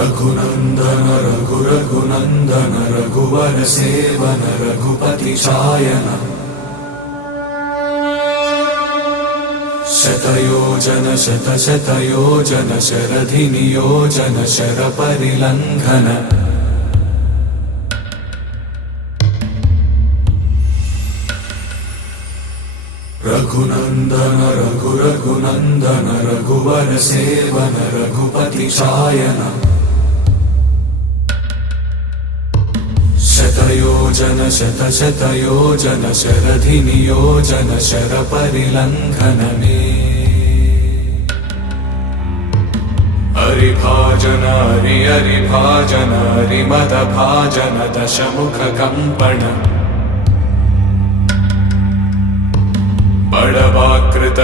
रघुनंदन रघुनंदन रघुवर seven Raghupati चायन शतयोजन शतशतयोजन शरधि नियोजन sir परिलंघन Raghunandan Raghunandan रघुवर seven Raghupati चायन शतयोजन शतशतयोजन शरधि नियोजन sir परिलंघन में हरिभाजन हरिभाजन हरिमद भाजन दशमुख कंपन बड़वाकृत